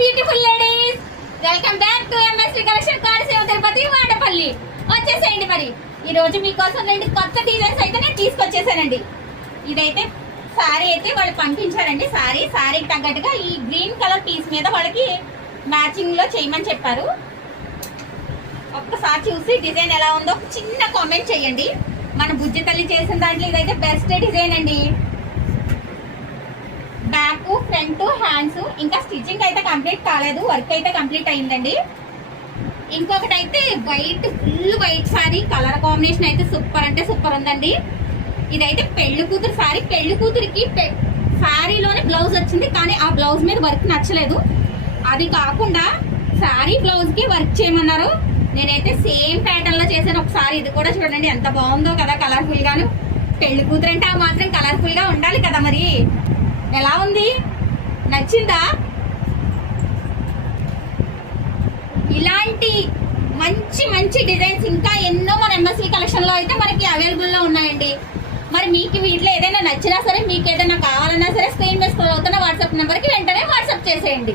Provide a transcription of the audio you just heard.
Beautiful ladies, welcome back to MSV collection Konaseema Tirupati Vadapalli. వచ్చేసేయండి. మరి ఈ రోజు మీకోసం రెండు కొత్త డిజైన్స్ అయితే నేను తీసుకొచ్చేసానండి. ఇదైతే సారీ అయితే వాళ్ళు పంపించారండి. సారీకి తగ్గట్టుగా ఈ గ్రీన్ కలర్ పీస్ మీద వాళ్ళకి మ్యాచింగ్ లో చేయమని చెప్పారు. ఒక్కసారి చూసి డిజైన్ ఎలా ఉందో ఒక చిన్న కామెంట్ చేయండి. మన బుజ్జి తల్లి చేసిన దాంట్లో ఇదైతే బెస్ట్ డిజైన్ అండి. బ్యాక్, ఫ్రంట్, హ్యాండ్స్, ఇంకా స్టిచ్చింగ్ అయితే కంప్లీట్ కాలేదు, వర్క్ అయితే కంప్లీట్ అయిందండి. ఇంకొకటి అయితే white, full white sorry, colour combination అయితే సూపర్ అంటే సూపర్ ఉందండి. ఇదైతే పెళ్లి కూతురు సారీ. పెళ్లి కూతురికి సారీలోనే బ్లౌజ్ వచ్చింది, కానీ ఆ బ్లౌజ్ మీద వర్క్ నచ్చలేదు. అది కాకుండా సారీ బ్లౌజ్ కి వర్క్ చేయమన్నారు. నేనైతే సేమ్ ప్యాటర్న్ లో చేశాను. ఒకసారి ఇది కూడా చూడండి ఎంత బాగుందో కదా, కలర్ఫుల్ గాను. పెళ్లి కూతురు అంటే ఆ మాత్రం కలర్ఫుల్ గా ఉండాలి కదా. మరి ఎలా ఉంది, నచ్చిందా? ఇలాంటి మంచి మంచి డిజైన్స్ ఇంకా ఎన్నో మన ఎంఎస్వి కలెక్షన్ లో అయితే మనకి అవైలబుల్ లో ఉన్నాయండి. మరి మీకు వీటిలో ఏదైనా నచ్చినా సరే, మీకు ఏదైనా కావాలన్నా సరే, స్క్రీన్ మీద స్క్రోల్ అవుతున్న వాట్సాప్ నెంబర్ కి వెంటనే వాట్సాప్ చేసేయండి.